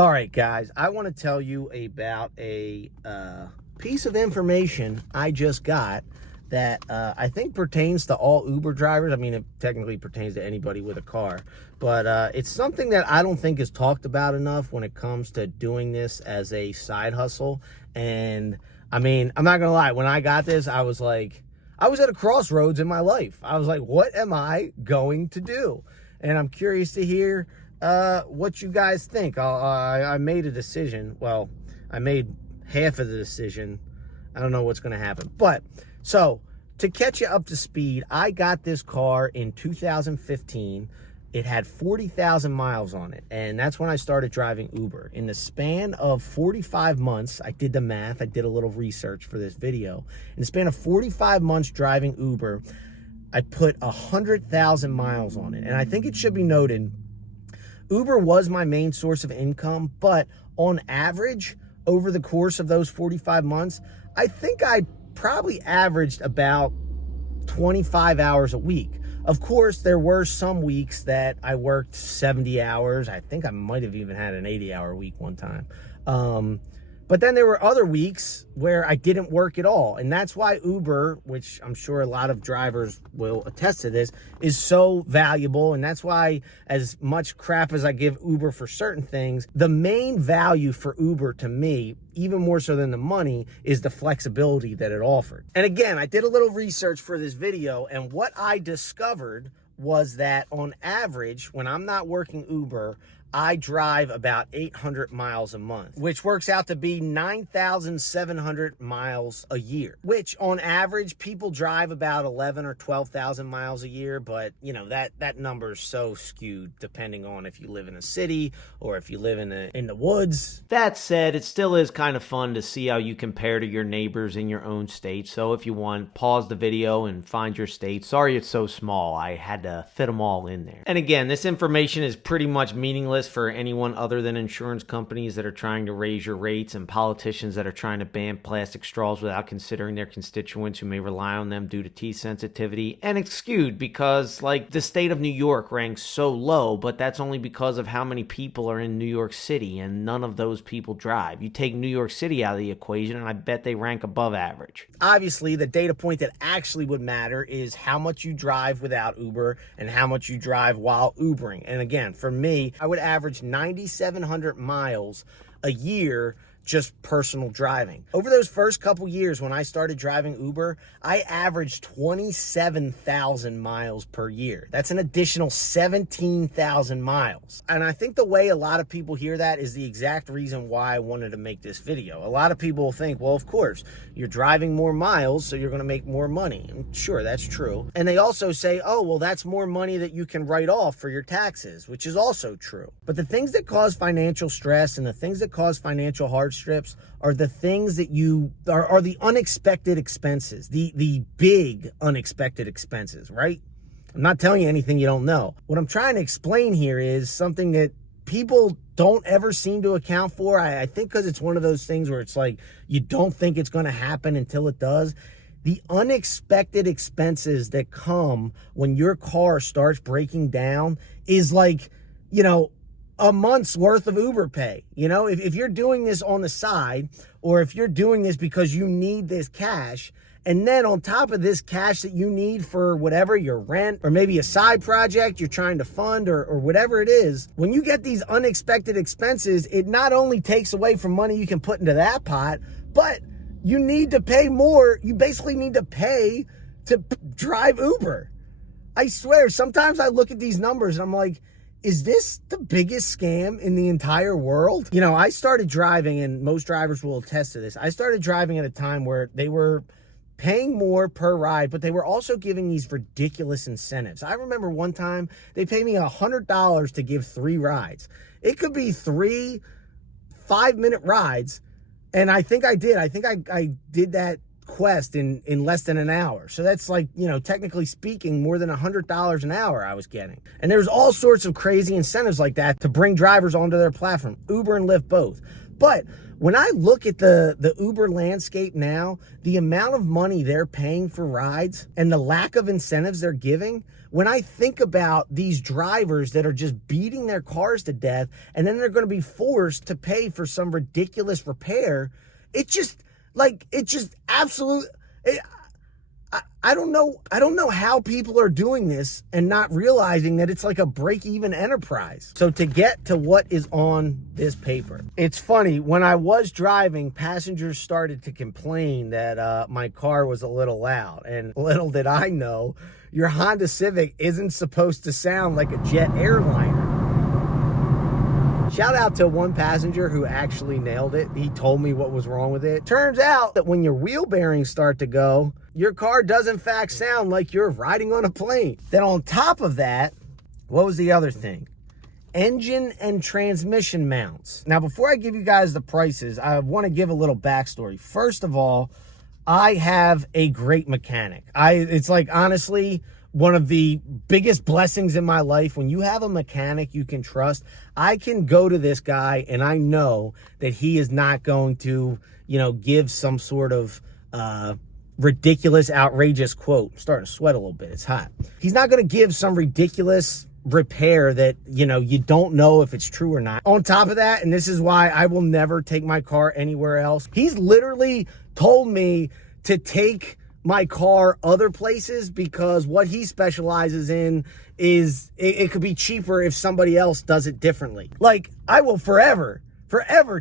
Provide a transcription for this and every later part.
All right, guys, I want to tell you about a piece of information I just got that I think pertains to all Uber drivers. I mean, it technically pertains to anybody with a car, but it's something that I don't think is talked about enough when it comes to doing this as a side hustle. And I mean, I'm not gonna lie, when I got this, I was like, I was at a crossroads in my life. I was like, what am I going to do? And I'm curious to hear what you guys think. I made a decision. Well, I made half of the decision. I don't know what's going to happen. But, so, to catch you up to speed, I got this car in 2015. It had 40,000 miles on it, and that's when I started driving Uber. In the span of 45 months, I did the math, I did a little research for this video. In the span of 45 months driving Uber, I put 100,000 miles on it. And I think it should be noted, Uber was my main source of income, but on average, over the course of those 45 months, I think I probably averaged about 25 hours a week. Of course, there were some weeks that I worked 70 hours. I think I might have even had an 80-hour week one time. But then there were other weeks where I didn't work at all. And that's why Uber, which I'm sure a lot of drivers will attest to this, is so valuable. And that's why, as much crap as I give Uber for certain things, the main value for Uber to me, even more so than the money, is the flexibility that it offered. And again, I did a little research for this video, and what I discovered was that on average, when I'm not working Uber, I drive about 800 miles a month, which works out to be 9,700 miles a year, which on average, people drive about 11 or 12,000 miles a year. But you know, that number is so skewed depending on if you live in a city or if you live in the woods. That said, it still is kind of fun to see how you compare to your neighbors in your own state. So if you want, pause the video and find your state. Sorry it's so small. I had to fit them all in there. And again, this information is pretty much meaningless for anyone other than insurance companies that are trying to raise your rates and politicians that are trying to ban plastic straws without considering their constituents who may rely on them due to teeth sensitivity. And it's skewed because, like, the state of New York ranks so low, but that's only because of how many people are in New York City, and none of those people drive. You take New York City out of the equation, and I bet they rank above average. Obviously, the data point that actually would matter is how much you drive without Uber and how much you drive while Ubering. And again, for me, I would average 9,700 miles a year just personal driving. Over those first couple years when I started driving Uber, I averaged 27,000 miles per year. That's an additional 17,000 miles. And I think the way a lot of people hear that is the exact reason why I wanted to make this video. A lot of people think, well, of course, you're driving more miles, so you're going to make more money. And sure, that's true. And they also say, oh, well, that's more money that you can write off for your taxes, which is also true. But the things that cause financial stress and the things that cause financial hardships are the things that are the unexpected expenses, the big unexpected expenses, right? I'm not telling you anything you don't know. What I'm trying to explain here is something that people don't ever seem to account for. I think because it's one of those things where it's like you don't think it's going to happen until it does. The unexpected expenses that come when your car starts breaking down is like, you know, a month's worth of Uber pay. You know, if you're doing this on the side, or if you're doing this because you need this cash, and then on top of this cash that you need for whatever, your rent, or maybe a side project you're trying to fund, or whatever it is, when you get these unexpected expenses, it not only takes away from money you can put into that pot, but you need to pay more. You basically need to pay to drive Uber. I swear, sometimes I look at these numbers and I'm like, is this the biggest scam in the entire world? You know, I started driving, and most drivers will attest to this. I started driving at a time where they were paying more per ride, but they were also giving these ridiculous incentives. I remember one time they paid me $100 to give 3 rides. It could be 3 5-minute rides. And I think I did. I think I did that quest in less than an hour. So that's like, you know, technically speaking, more than $100 an hour I was getting. And there's all sorts of crazy incentives like that to bring drivers onto their platform, Uber and Lyft both. But when I look at the Uber landscape now, the amount of money they're paying for rides and the lack of incentives they're giving, when I think about these drivers that are just beating their cars to death and then they're going to be forced to pay for some ridiculous repair, it just absolute. I don't know how people are doing this and not realizing that it's like a break-even enterprise. So to get to what is on this paper, it's funny, when I was driving, passengers started to complain that my car was a little loud. And little did I know, your Honda Civic isn't supposed to sound like a jet airliner. Shout out to one passenger who actually nailed it. He told me what was wrong with it. Turns out that when your wheel bearings start to go, your car does in fact sound like you're riding on a plane. Then on top of that, what was the other thing? Engine and transmission mounts. Now, before I give you guys the prices, I want to give a little backstory. First of all, I have a great mechanic. It's like, honestly, one of the biggest blessings in my life. When you have a mechanic you can trust, I can go to this guy and I know that he is not going to, give some sort of ridiculous, outrageous quote. I'm starting to sweat a little bit. It's hot. He's not going to give some ridiculous repair that, you don't know if it's true or not. On top of that, and this is why I will never take my car anywhere else, he's literally told me to take my car other places because what he specializes in is it could be cheaper if somebody else does it differently. Like, I will forever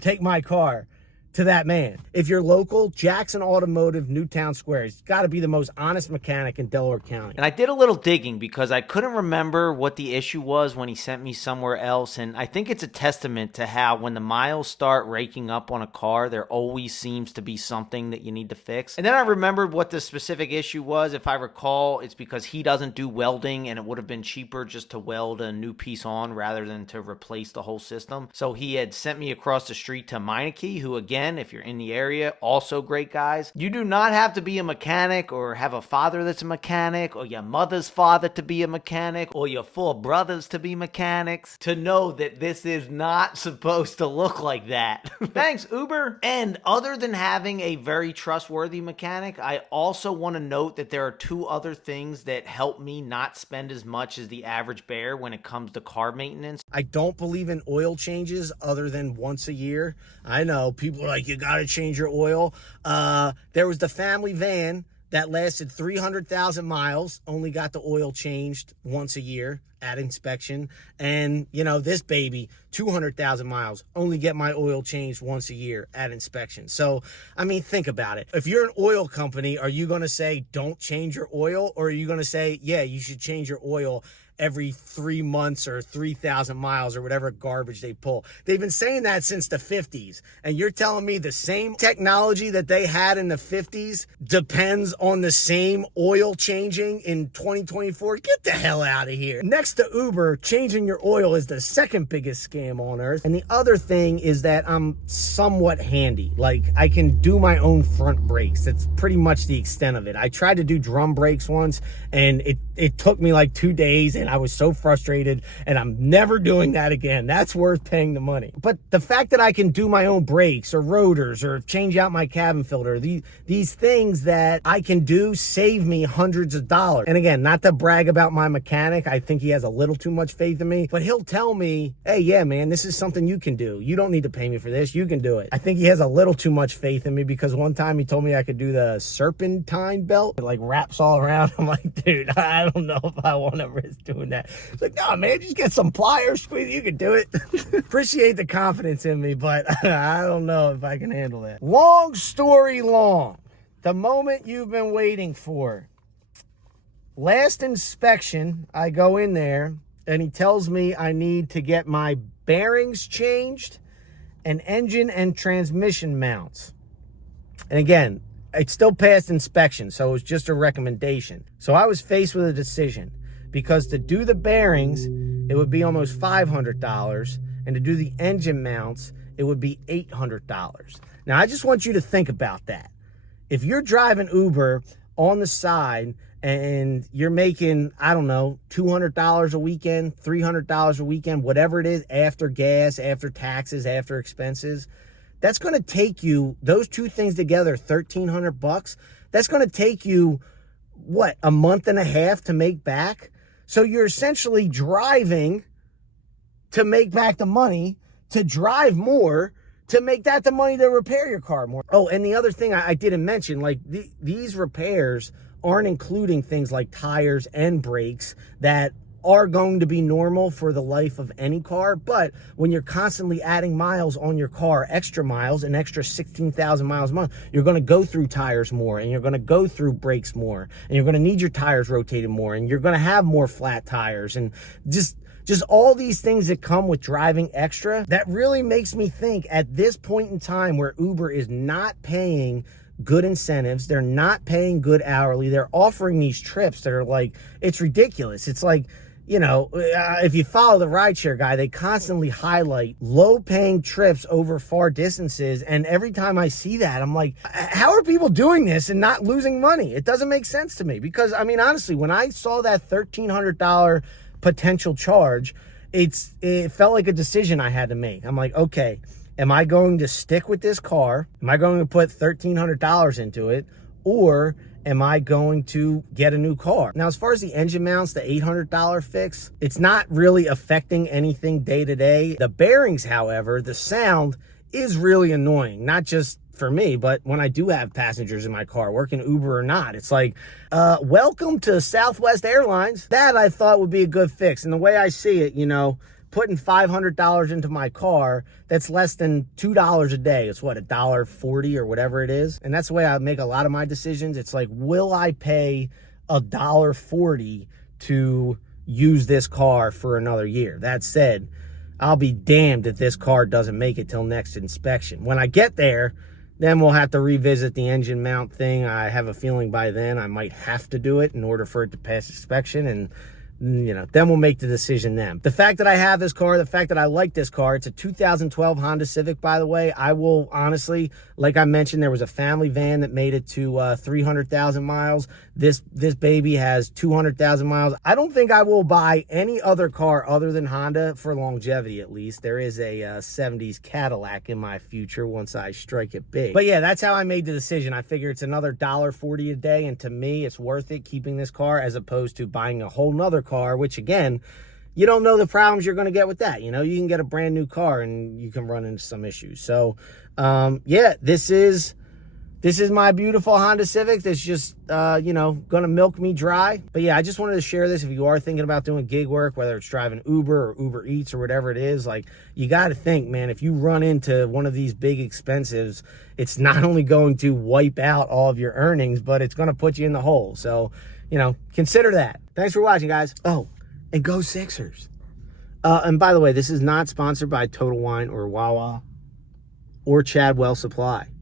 take my car to that man. If you're local, Jackson Automotive, Newtown Square, he's got to be the most honest mechanic in Delaware County. And I did a little digging because I couldn't remember what the issue was when he sent me somewhere else. And I think it's a testament to how when the miles start raking up on a car, there always seems to be something that you need to fix. And then I remembered what the specific issue was. If I recall, it's because he doesn't do welding and it would have been cheaper just to weld a new piece on rather than to replace the whole system. So he had sent me across the street to Meineke, who again, if you're in the area, also great guys. You do not have to be a mechanic or have a father that's a mechanic or your mother's father to be a mechanic or your 4 brothers to be mechanics to know that this is not supposed to look like that. Thanks, Uber. And other than having a very trustworthy mechanic, I also want to note that there are 2 other things that help me not spend as much as the average bear when it comes to car maintenance. I don't believe in oil changes other than once a year. I know people are like, you got to change your oil. There was the family van that lasted 300,000 miles, only got the oil changed once a year at inspection. And, this baby, 200,000 miles, only get my oil changed once a year at inspection. So, think about it. If you're an oil company, are you going to say, don't change your oil? Or are you going to say, yeah, you should change your oil every 3 months or 3,000 miles or whatever garbage they pull? They've been saying that since the 50s. And you're telling me the same technology that they had in the 50s depends on the same oil changing in 2024? Get the hell out of here. Next to Uber, changing your oil is the second biggest scam on earth. And the other thing is that I'm somewhat handy. Like, I can do my own front brakes. That's pretty much the extent of it. I tried to do drum brakes once and it took me like 2 days and I was so frustrated, and I'm never doing that again. That's worth paying the money. But the fact that I can do my own brakes or rotors or change out my cabin filter, these things that I can do save me hundreds of dollars. And again, not to brag about my mechanic, I think he has a little too much faith in me, but he'll tell me, hey, yeah, man, this is something you can do. You don't need to pay me for this. You can do it. I think he has a little too much faith in me because one time he told me I could do the serpentine belt. It like wraps all around. I'm like, dude, I don't know if I want to risk doing that. It's like, no, man, just get some pliers, squeeze, you can do it. Appreciate the confidence in me, but I don't know if I can handle that. Long story long, the moment you've been waiting for. Last inspection, I go in there and he tells me I need to get my bearings changed and engine and transmission mounts. And again, it still passed inspection, so it was just a recommendation. So I was faced with a decision. Because to do the bearings, it would be almost $500. And to do the engine mounts, it would be $800. Now, I just want you to think about that. If you're driving Uber on the side and you're making, I don't know, $200 a weekend, $300 a weekend, whatever it is, after gas, after taxes, after expenses, that's going to take you, those two things together, $1,300, that's going to take you, what, a month and a half to make back? So you're essentially driving to make back the money, to drive more, to make that the money to repair your car more. Oh, and the other thing I didn't mention, like these repairs aren't including things like tires and brakes that are going to be normal for the life of any car. But when you're constantly adding miles on your car, extra miles, an extra 16,000 miles a month, you're going to go through tires more, and you're going to go through brakes more, and you're going to need your tires rotated more, and you're going to have more flat tires, and just all these things that come with driving extra. That really makes me think, at this point in time where Uber is not paying good incentives, they're not paying good hourly, they're offering these trips that are like, it's ridiculous. It's like, you know, if you follow the rideshare guy, they constantly highlight low-paying trips over far distances, and every time I see that, I'm like, how are people doing this and not losing money? It doesn't make sense to me, because, I mean, honestly, when I saw that $1,300 potential charge, it felt like a decision I had to make. I'm like, okay, am I going to stick with this car? Am I going to put $1,300 into it? Or am I going to get a new car? Now, as far as the engine mounts, the $800 fix, it's not really affecting anything day to day. The bearings, however, the sound is really annoying, not just for me, but when I do have passengers in my car, working Uber or not. It's like, welcome to Southwest Airlines. That I thought would be a good fix. And the way I see it, you know, putting $500 into my car, that's less than $2 a day. It's what, $1.40 or whatever it is. And that's the way I make a lot of my decisions. It's like, will I pay $1.40 to use this car for another year? That said, I'll be damned if this car doesn't make it till next inspection. When I get there, then we'll have to revisit the engine mount thing. I have a feeling by then I might have to do it in order for it to pass inspection, and you know, then we'll make the decision then. The fact that I have this car, the fact that I like this car, it's a 2012 Honda Civic, by the way. I will honestly, like I mentioned, there was a family van that made it to 300,000 miles. This baby has 200,000 miles. I don't think I will buy any other car other than Honda for longevity, at least. There is a 70s Cadillac in my future once I strike it big. But yeah, that's how I made the decision. I figure it's another $1.40 a day, and to me, it's worth it keeping this car as opposed to buying a whole nother car, which again, you don't know the problems you're going to get with that. You know, you can get a brand new car and you can run into some issues. So yeah, this is my beautiful Honda Civic that's just you know, gonna milk me dry. But yeah, I just wanted to share this. If you are thinking about doing gig work, whether it's driving Uber or Uber Eats or whatever it is, like, you got to think, man, if you run into one of these big expenses, it's not only going to wipe out all of your earnings, but it's going to put you in the hole. So, you know, consider that. Thanks for watching, guys. Oh, and go Sixers. And by the way, this is not sponsored by Total Wine or Wawa or Chadwell Supply.